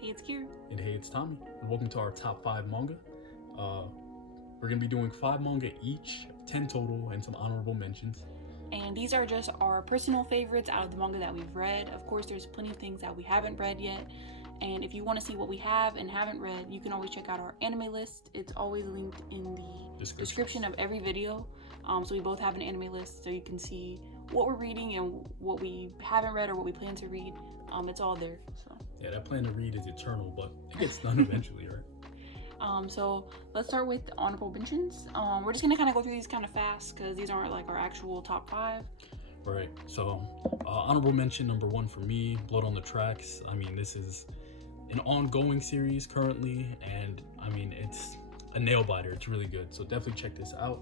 Hey, it's Kira. And hey, it's Tommy. And welcome to our top 5 manga. We're going to be doing 5 manga each, 10 total, and some honorable mentions. And these are just our personal favorites out of the manga that we've read. Of course, there's plenty of things that we haven't read yet. And if you want to see what we have and haven't read, you can always check out our anime list. It's always linked in the description of every video. So we both have an anime list, so you can see what we're reading and what we haven't read or what we plan to read. It's all there. So yeah, that plan to read is eternal, but it gets done eventually, right? So let's start with the honorable mentions. We're just gonna kind of go through these kind of fast because these aren't like our actual top 5. Right. So honorable mention number 1 for me, Blood on the Tracks. I mean, this is an ongoing series currently, and I mean, it's a nail biter. It's really good, so definitely check this out.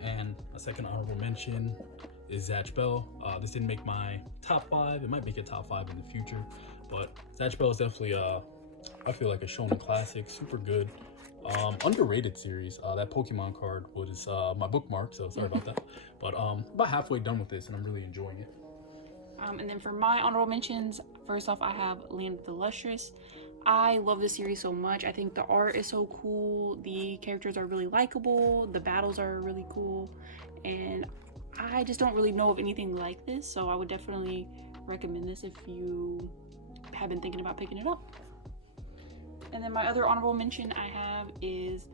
And a second honorable mention is Zatch Bell. This didn't make my top 5. It might make a top 5 in the future, but Zatch Bell is definitely I feel like a shonen classic, super good, underrated series. That Pokemon card was my bookmark, so sorry about that. But about halfway done with this, and I'm really enjoying it. And then for my honorable mentions, first off, I have Land of the Lustrous. I love this series so much. I think the art is so cool. The characters are really likable. The battles are really cool. And I just don't really know of anything like this. So I would definitely recommend this if you have been thinking about picking it up. And then my other honorable mention I have is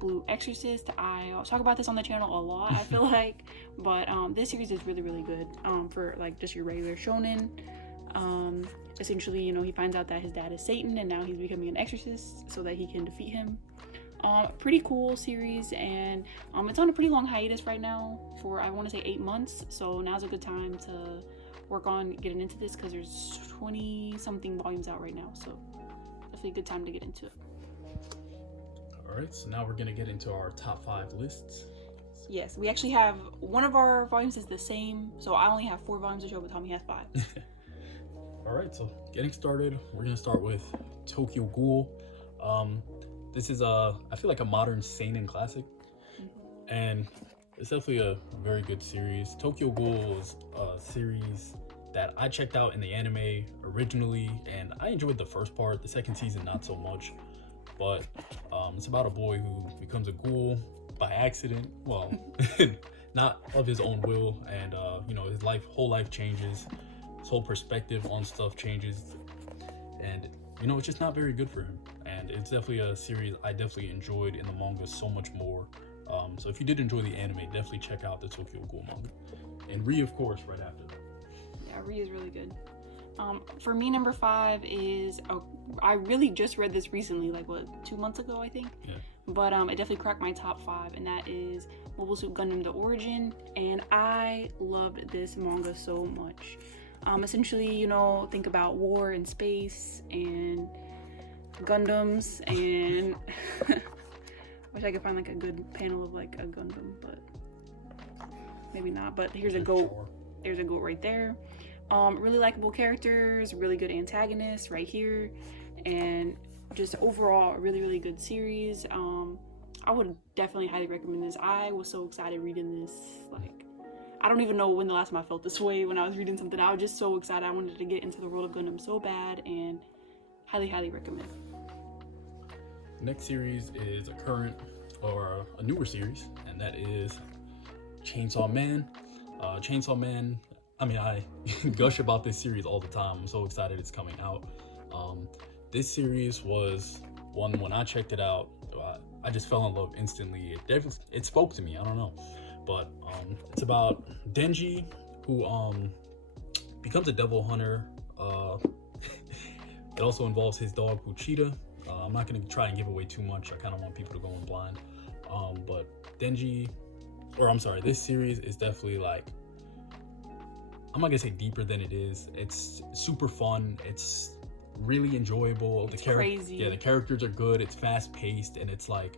Blue Exorcist. I talk about this on the channel a lot, I feel like. But this series is really, really good for like just your regular shonen. Essentially, you know, he finds out that his dad is Satan and now he's becoming an exorcist so that he can defeat him. Pretty cool series, and it's on a pretty long hiatus right now for, I want to say, 8 months. So now's a good time to work on getting into this because there's 20 something volumes out right now. So definitely a good time to get into it. All right, so now we're gonna get into our top 5 lists. Yes, we actually have one of our volumes is the same, so I only have 4 volumes to show, but Tommy has 5. All right, so getting started, we're gonna start with Tokyo Ghoul. This is I feel like a modern seinen classic, and it's definitely a very good series. Tokyo Ghoul is a series that I checked out in the anime originally, and I enjoyed the first part. The second season, not so much, but it's about a boy who becomes a ghoul by accident. Well, not of his own will, and you know, his whole life changes. His whole perspective on stuff changes, and you know, it's just not very good for him. And it's definitely a series I definitely enjoyed in the manga so much more. So if you did enjoy the anime, definitely check out the Tokyo Ghoul manga. And Ri, of course, right after that. Yeah, Ri is really good. For me, number 5 is I really just read this recently, like 2 months ago, I think. Yeah. But it definitely cracked my top 5, and that is Mobile Suit Gundam: The Origin. And I loved this manga so much. Essentially, you know, think about war and space and Gundams, and wish I could find like a good panel of like a Gundam, but maybe not. But here's a goat. Sure. There's a goat right there. Really likable characters, really good antagonists right here, and just overall a really, really good series. I would definitely highly recommend this. I was so excited reading this. Like, I don't even know when the last time I felt this way when I was reading something. I was just so excited. I wanted to get into the world of Gundam so bad, and highly, highly recommend. Next series is a current or a newer series, and that is Chainsaw Man. Chainsaw Man, I mean, I gush about this series all the time. I'm so excited it's coming out. This series was one, when I checked it out, I just fell in love instantly. It spoke to me, I don't know. But it's about Denji, who becomes a devil hunter. It also involves his dog Uchida. I'm not going to try and give away too much. I kind of want people to go in blind. But this series is definitely like, I'm not going to say deeper than it is. It's super fun. It's really enjoyable. It's crazy. Yeah, the characters are good. It's fast paced, and it's like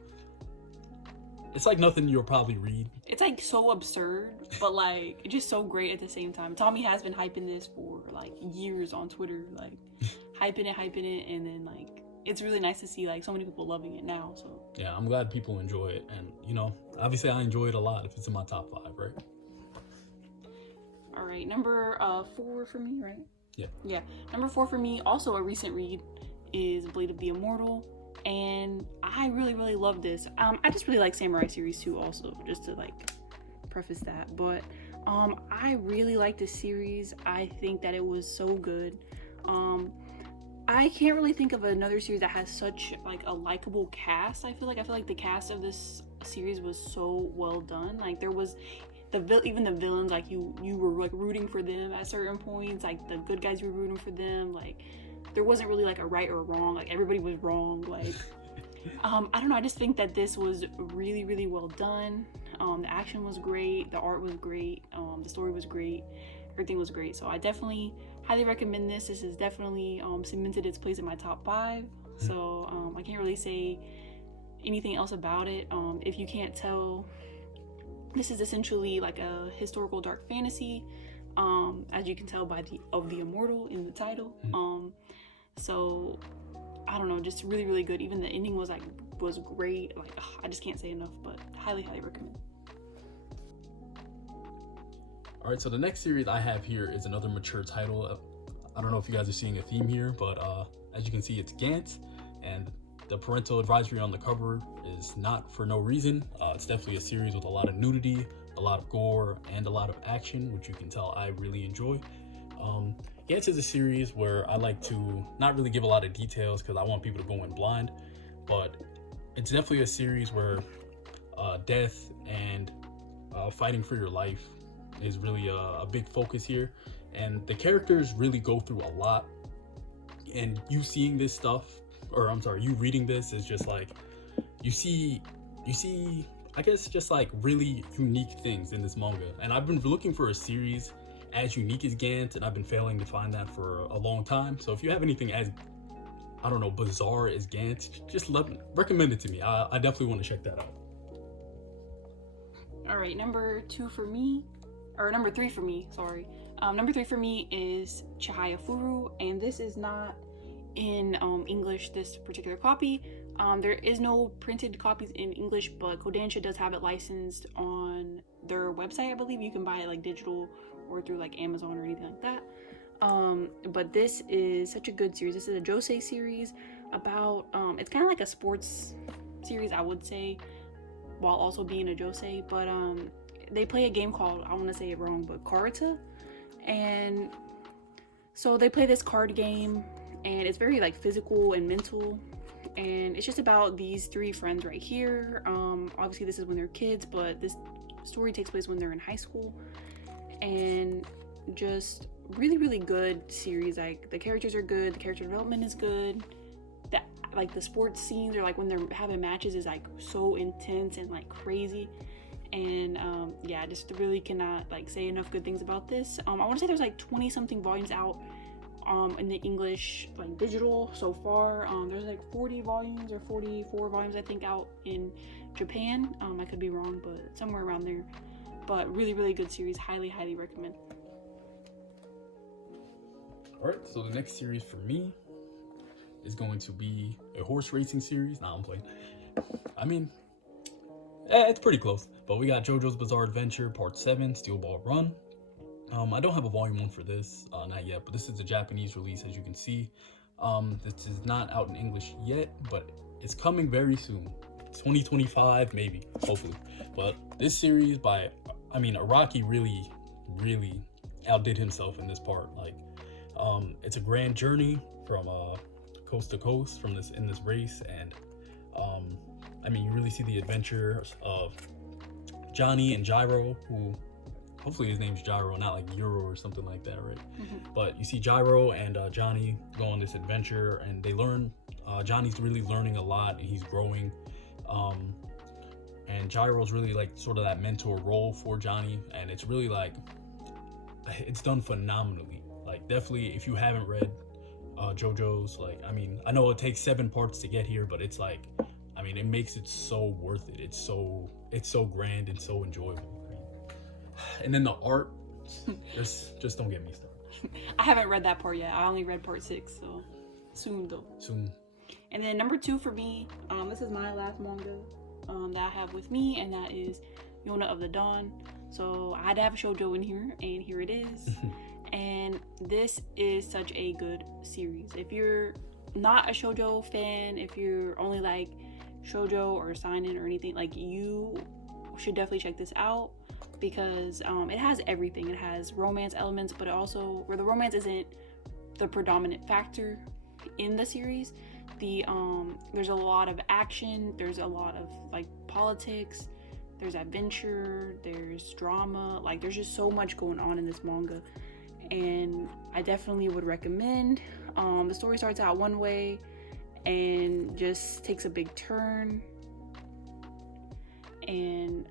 nothing you'll probably read. It's like so absurd, but like it's just so great at the same time. Tommy has been hyping this for like years on Twitter, like hyping it, and then like it's really nice to see like so many people loving it now. So yeah, I'm glad people enjoy it, and you know, obviously I enjoy it a lot if it's in my top 5, right? All right, number 4 for me, right? Yeah. Yeah, number 4 for me, also a recent read, is Blade of the Immortal, and I really love this. I just really like samurai series too, also, just to like preface that. But I really like this series. I think that it was so good. I can't really think of another series that has such like a likable cast. I feel like the cast of this series was so well done. Like there was even the villains, like you were like rooting for them at certain points. Like the good guys, you were rooting for them. Like there wasn't really like a right or wrong. Like everybody was wrong. Like I don't know. I just think that this was really well done. The action was great. The art was great. The story was great. Everything was great. So I definitely highly recommend this. This has definitely cemented its place in my top 5. So I can't really say anything else about it. If you can't tell, this is essentially like a historical dark fantasy, as you can tell by the Immortal in the title. So I don't know, just really good. Even the ending was great. Like I just can't say enough, but highly recommend. All right, so the next series I have here is another mature title. I don't know if you guys are seeing a theme here, but as you can see, it's Gantz, and the parental advisory on the cover is not for no reason. It's definitely a series with a lot of nudity, a lot of gore, and a lot of action, which you can tell I really enjoy. Gantz is a series where I like to not really give a lot of details because I want people to go in blind, but it's definitely a series where death and fighting for your life is really a big focus here, and the characters really go through a lot, and you seeing this stuff, or I'm sorry, you reading this is just like you see I guess just like really unique things in this manga. And I've been looking for a series as unique as Gantz, and I've been failing to find that for a long time. So if you have anything as, I don't know, bizarre as Gantz, just recommend it to me. I definitely want to check that out. All right, number 3 for me, sorry. Number 3 for me is Chihaya Furu, and this is not in English, this particular copy. There is no printed copies in English, but Kodansha does have it licensed on their website. I believe you can buy it like digital or through like Amazon or anything like that. But this is such a good series. This is a josei series about it's kind of like a sports series, I would say, while also being a josei. But they play a game called, I want to say it wrong, but Karata. And so they play this card game, and it's very like physical and mental, and it's just about these 3 friends right here. Obviously this is when they're kids, but this story takes place when they're in high school, and just really good series. Like the characters are good, the character development is good, that like the sports scenes, or like when they're having matches, is like so intense and like crazy. And yeah, I just really cannot like say enough good things about this. I want to say there's like 20 something volumes out in the English like digital so far. There's like 40 volumes or 44 volumes I think out in Japan. I could be wrong, but somewhere around there. But really good series. Highly recommend. Alright, so the next series for me is going to be a horse racing series. Nah, I'm playing. I mean, it's pretty close. But we got JoJo's Bizarre Adventure Part 7, Steel Ball Run. I don't have a volume 1 for this, not yet, but this is a Japanese release, as you can see. This is not out in English yet, but it's coming very soon. 2025, maybe, hopefully. But this series Araki really outdid himself in this part. Like, it's a grand journey from coast to coast in this race, and you really see the adventures of Johnny and Gyro, who hopefully his name's Gyro, not like Euro or something like that, right? But you see Gyro and Johnny go on this adventure, and they learn. Johnny's really learning a lot, and he's growing. And Gyro's really like sort of that mentor role for Johnny, and it's really like it's done phenomenally. Like, definitely, if you haven't read JoJo's, like, I know it takes 7 parts to get here, but it's like, it makes it so worth it. It's so grand and so enjoyable. And then the art, just don't get me started. I haven't read that part yet. I only read part 6, so soon though. Soon. And then number 2 for me, this is my last manga that I have with me, and that is Yona of the Dawn. So I had to have a shoujo in here, and here it is. And this is such a good series. If you're not a shoujo fan, if you're only like shoujo or seinen or anything, like you should definitely check this out because it has everything. It has romance elements, but it also, where the romance isn't the predominant factor in the series, there's a lot of action, there's a lot of like politics, there's adventure, there's drama, like there's just so much going on in this manga, and I definitely would recommend. The story starts out one way and just takes a big turn, and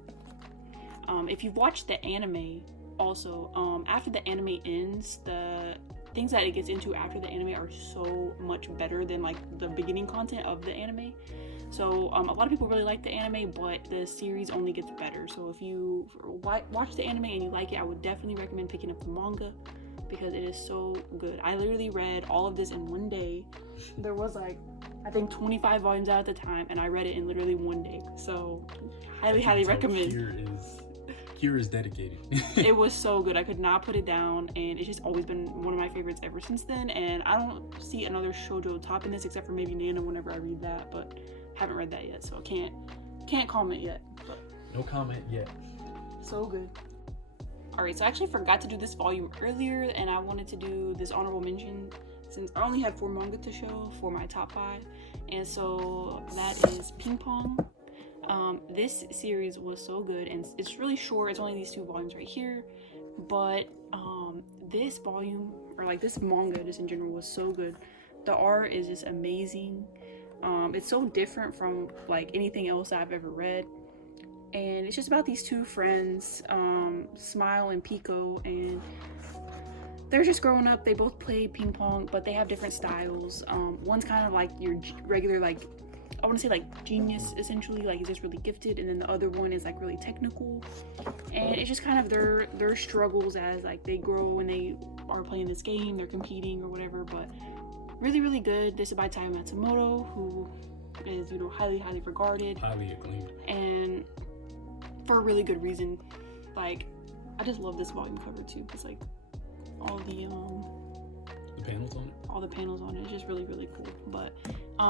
if you've watched the anime also, after the anime ends, the things that it gets into after the anime are so much better than like the beginning content of the anime. So a lot of people really like the anime, but the series only gets better. So if you watch the anime and you like it, I would definitely recommend picking up the manga because it is so good. I literally read all of this in one day. There was like, I think 25 volumes out at the time, and I read it in literally one day. So highly recommend. Here is dedicated. It was so good. I could not put it down, and it's just always been one of my favorites ever since then. And I don't see another shoujo topping this except for maybe Nana whenever I read that, but haven't read that yet, so can't comment yet. But no comment yet. So good. Alright, so I actually forgot to do this volume earlier, and I wanted to do this honorable mention since I only had 4 manga to show for my top 5, and so that is Ping Pong. This series was so good, and it's really short. It's only these 2 volumes right here, but this volume, or like this manga just in general, was so good. The art is just amazing. It's so different from like anything else I've ever read, and it's just about these 2 friends, Smile and Pico, and they're just growing up. They both play ping pong, but they have different styles. One's kind of like your regular, like, I want to say like genius, essentially, like he's just really gifted, and then the other one is like really technical, and it's just kind of their struggles as like they grow and they are playing this game, they're competing or whatever. But really good. This is by Taiyo Matsumoto, who is, you know, highly regarded, highly acclaimed, and for a really good reason. Like, I just love this volume cover too. It's like all the panels on it. All the panels on it. It's just really cool. But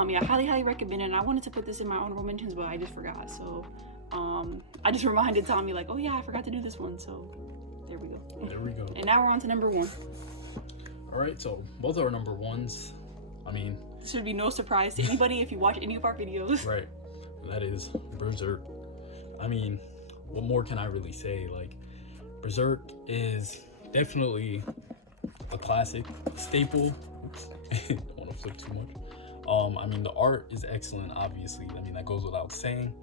yeah, highly recommend it. And I wanted to put this in my honorable mentions, but I just forgot. So I just reminded Tommy, like, oh yeah, I forgot to do this one. So there we go. And now we're on to number 1. All right, so both are number 1s. I mean, this should be no surprise to anybody if you watch any of our videos. Right. That is Berserk. I mean, what more can I really say? Like, Berserk is definitely a classic staple. Oops. Don't want to flip too much. I mean, the art is excellent, obviously. I mean, that goes without saying.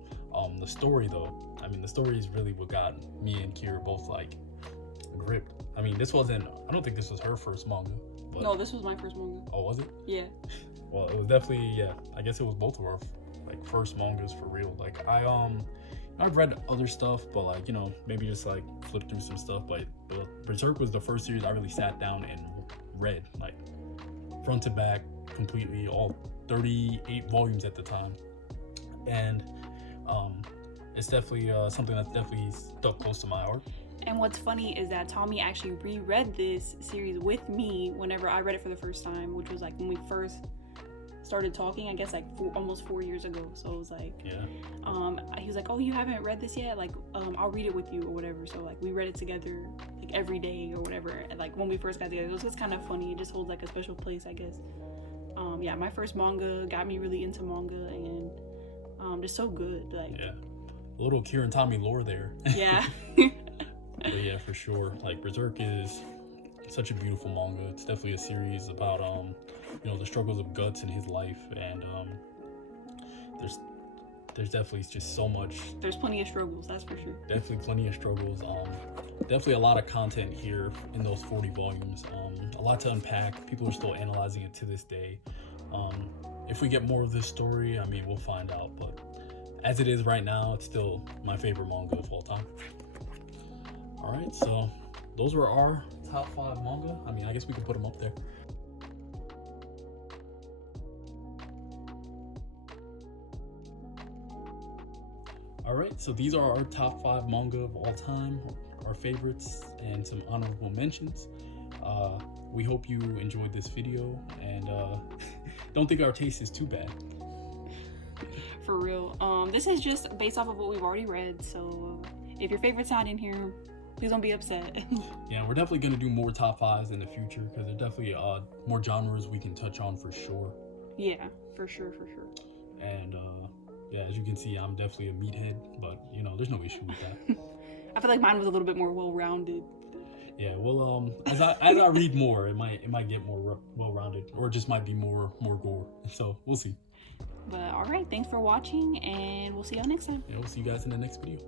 The story, though, I mean, the story is really what got me and Kira both like gripped. I mean, I don't think this was her first manga. But... No, this was my first manga. Oh, was it? Yeah. Well, it was definitely, yeah, I guess it was both of our like first mangas for real. Like, I've read other stuff, but like, you know, maybe just like flip through some stuff, but Berserk was the first series I really sat down and read, like front to back, completely, all 38 volumes at the time. And it's definitely something that's definitely stuck close to my heart. And what's funny is that Tommy actually reread this series with me whenever I read it for the first time, which was like when we first started talking, I guess like almost 4 years ago. So it was like, yeah. He was like, oh, you haven't read this yet? Like, I'll read it with you or whatever. So like we read it together like every day or whatever. And like when we first got together, it was just kind of funny. It just holds like a special place, I guess. Yeah, my first manga got me really into manga, and just so good. Like, yeah, a little Kira and Tommy lore there. Yeah. But yeah, for sure. Like, Berserk is such a beautiful manga. It's definitely a series about you know, the struggles of Guts in his life, and there's definitely just so much. There's plenty of struggles, that's for sure. Definitely plenty of struggles. Definitely a lot of content here in those 40 volumes. A lot to unpack. People are still analyzing it to this day. If we get more of this story, I mean, we'll find out. But as it is right now, it's still my favorite manga of all time. All right, so those were our top 5 manga. I mean, I guess we could put them up there. All right, so these are our top 5 manga of all time, our favorites, and some honorable mentions. we hope you enjoyed this video, and don't think our taste is too bad. For real. This is just based off of what we've already read, so if your favorite's not in here, please don't be upset. Yeah, we're definitely gonna do more top fives in the future, because there's definitely more genres we can touch on for sure. Yeah, for sure. And yeah, as you can see, I'm definitely a meathead, but you know, there's no issue with that. I feel like mine was a little bit more well-rounded. Yeah, well, as I read more, it might get more well-rounded, or it just might be more gore. So we'll see. But all right, thanks for watching, and we'll see y'all next time. Yeah, we'll see you guys in the next video.